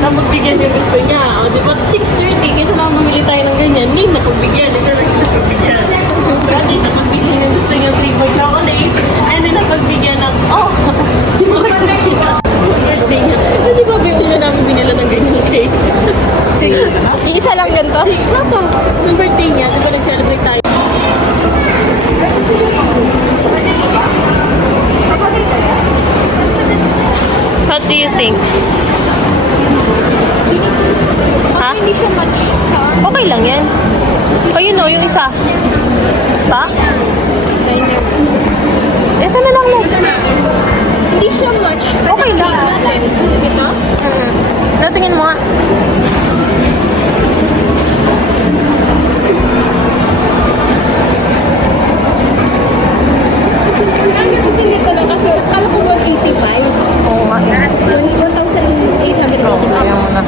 napagbigyan yung gusto niya. O, di ba, 6:30, kaysa na bumili tayo ng ganyan. Hindi napagbigyan, isa lang napagbigyan. Dati napagbigyan yung gusto niya 3-boy chocolate. And then napagbigyan ng, di ba birthday niya. Di ba yung una namin binila ng ganyan cake? Sige. Isa lang ganito? Ito, yung birthday niya, di ba nag-celebrate tayo? What do you think? Ha? Hindi siya much sa Okay lang yan. Ayun o, yung isa. Ha? Ito na lang mo. Hindi siya much. Okay lang. Ito? Natingin mo nga. Hindi ko lang kasi kala ko 185. Oo nga. 1,885. Ayan mo na.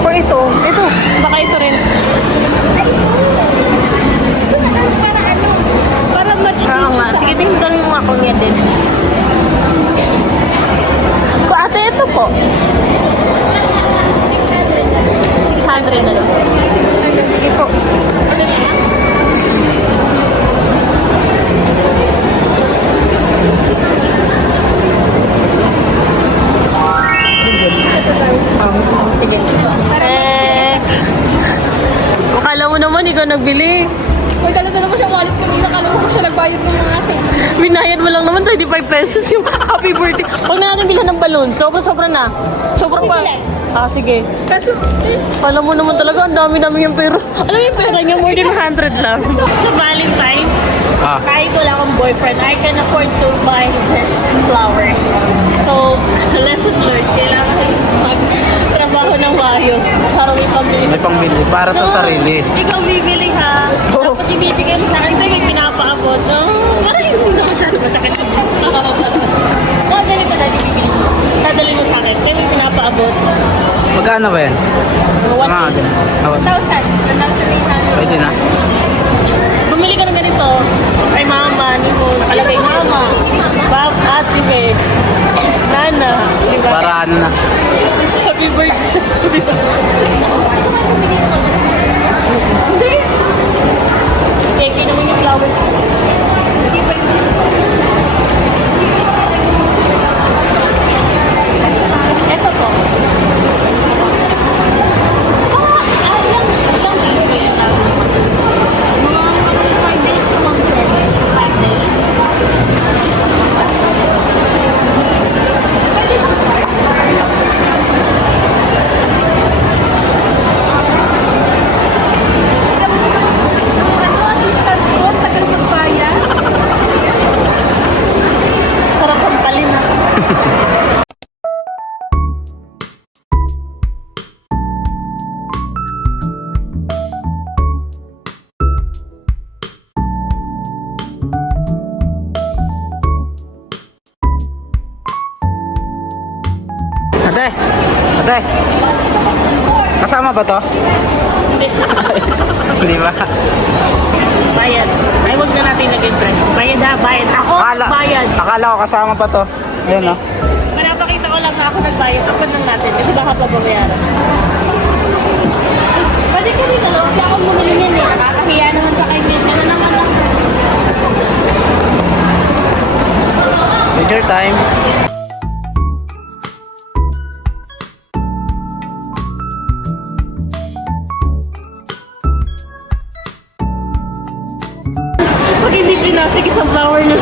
Or ito. Ito. Baka ito rin. Para ano? Para match din nga. Sige, tingnan mo nga kung yan din. Ate, ito po. 600 na lang. 600 na lang. Sige po. Sige. Akala mo naman ikaw nagbili. Uy, kalata naman siya wallet kanina. Kala mo siya nagbayad ng mga atin. Binayad mo lang naman 25 pesos yung happy birthday. Huwag na natin bilhan ng balloon. Sobra na. Sobra pa. Bibili. Sige. Kaso, Alam mo naman talaga, ang dami yung pera. Alam mo yung pera niya, more than 100 lang. Sa Valentine's, kahit wala akong boyfriend, I can afford to buy this flowers. So, lesson learned, kailangan magtrabaho ng wayos para may pambili. May pangbili para sa sarili. Ikaw bibili ha. Tapos ibibigay mo sa akin, ito yung pinapaabot. Parang hindi na masyado masakit yung gusto. Ganito na bibili mo. Dadali mo sa akin, kaya yung pinapaabot. Magkano ba yan? Mga atin. 1,800. Pwede na. Bumili ka ng ganito. Ay mama, ano mo, nakalagay mama. Bab, ate, be. Nana. Diba? Para ano na. Happy birthday. Diba? Hindi. Kaya naman yung flowers. Sige pa. Ito po. Ilang days ba yan sabi mo? Mga 5 days to mga 5 days. Pwede ba? Ano, assistant ko, tagal magbayad. Sarap ang palin na. Ate! Ate! Kasama ba to? Hindi ba? Bayad. Ay, huwag na natin naging friend. Bayad ha, bayad. Ako, bayad. Akala ko kasama pa to. Ayun, no? Pinapakita ko lang na ako nagbayad. Kapag lang natin. Kasi baka pababayaran. Pwede ka rin, ano? Kasi ako bumili niyan eh. Nakakahiya naman sa kaibigan. Ano naman lang. Picture time. Pag hindi pinasig isang flower na.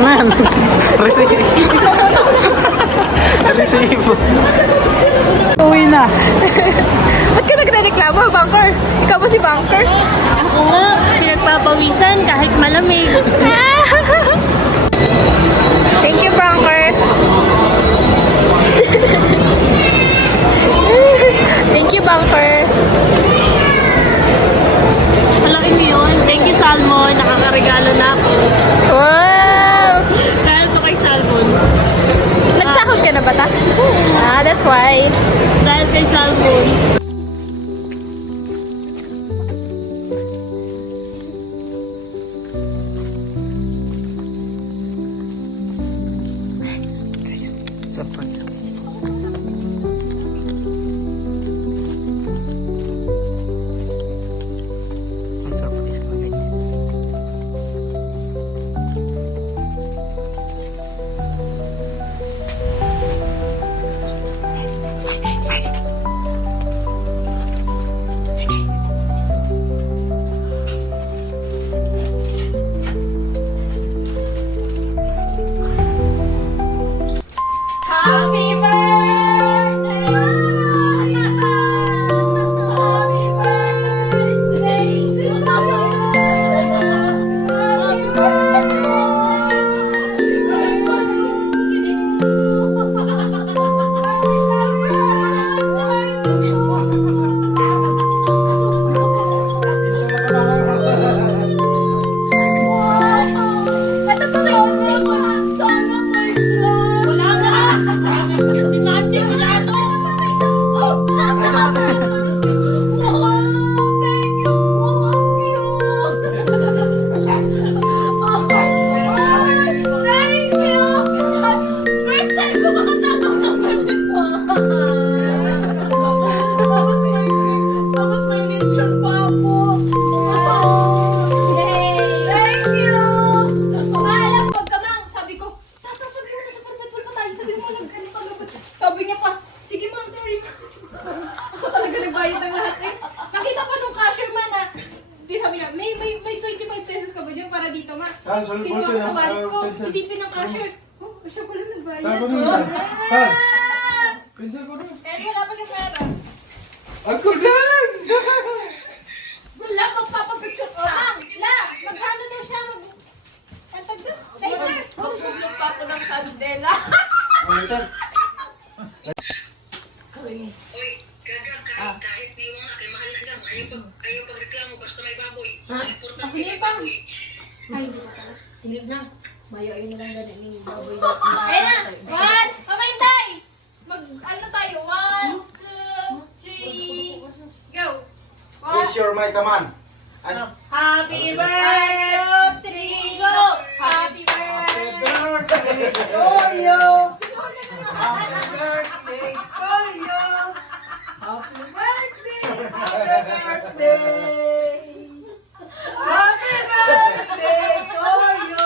Man! Resibo. Uwi na. Ba't ka nagre-reklamo, Bunker? Ikaw ba si Bunker? Ako nga, pinagpapawisan kahit malamig. Thank you, Bunker. Thank you, Bunker. Malaki mo yun. Thank you, Salmon. Nakakaregalo na ako. Wow! Dahil to kay Salmon. Nagsahod ka na ba ta? That's why. Dahil kay Salmon. Guys, surprise guys. Ang surprise ko guys. Happy birthday! Happy birthday to you! Happy Ito to sana first lang. Wala na! Imagine, wala na! Oh, thank you po. Thank you. First time ko makatanggap ng ganito. Tapos may lechon pa ako. Thank you. Maalam, pag kamang, sabi ko, Tata, sabi mo na sa pagpatol pa tayo. Sabi mo lang ganito. Sabi niya pa, sige ma'am, sorry ma'am. Ako talaga nagbayad ng lahat eh. Nakita pa nung cashier man na, di sabi niya, may 25 pesos ka ba dyan para dito ma? Kinuha ko sa wallet ko, isipin ng cashier. Oh, siya pala nagbayad. Pinsel ko na. Eh, wala pa siyang pera. Ako lang! Wala, magpapapicture ko. Ma'am, la, magkano daw siya? Antag doon? Later. Magsublog pa ako ng kandela. Ulitan. Uy, gaga, kahit di mo nga, kay mahal lang. Ayaw pagreklamo, basta may baboy. Ang importante Ako na may pa. baboy. Ay, hindi ko pala. Tingin na. Mayain na lang ganun yung baboy na. Ayun na! One! Pamintay! Ano tayo? 1, 2, 3, go! Raise your mic, come on. Happy 1, birthday! 2, 3, go! Happy birthday! Toyo! Oh, hit na. Ulit! 1, 2, 3, go! Happy birthday to you!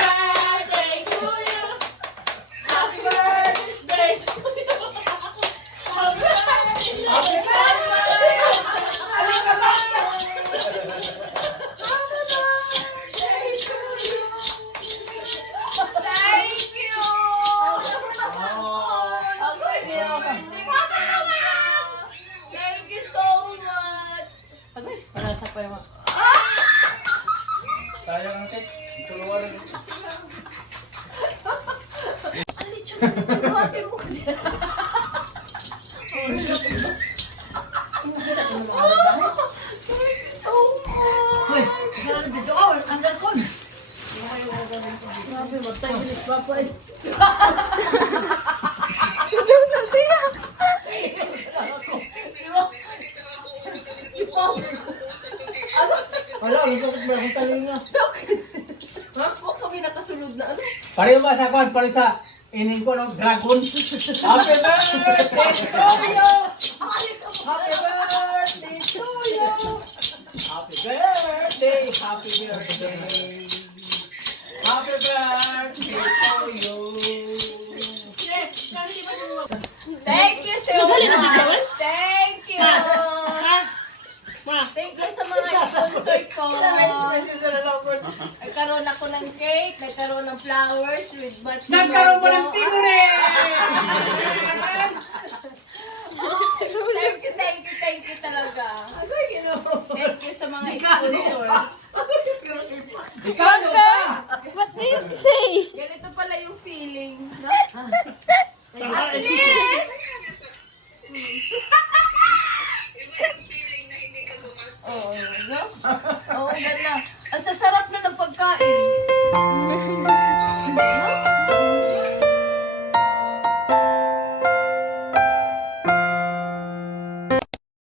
Happy birthday to you! Happy Thank you! Thank you so much! Sayang ang cake. Tulungan rin. Ang lechon ng ate mo kasi. Thank you so much! Sigaw na siya! Pareho ba sa kwan? Pareho sa ining ko ng dragon? Happy birthday to you! Happy birthday to you! Happy birthday! Happy birthday! Happy birthday to you! Thank you so much! Thank you! Ma, Thank you sa mga sponsor ko. Nagkaroon ako ng cake, nagkaroon ng flowers with matching Nagkaroon pa ng logo. tigre! Thank you talaga. Thank you sa mga sponsor. Ikaw ano ba? what do you say? Ganito pala yung feeling. No? At least, Iba yung feeling na hindi ka gumastos. Oo, ganda. Ang sasarap na ng pagkain.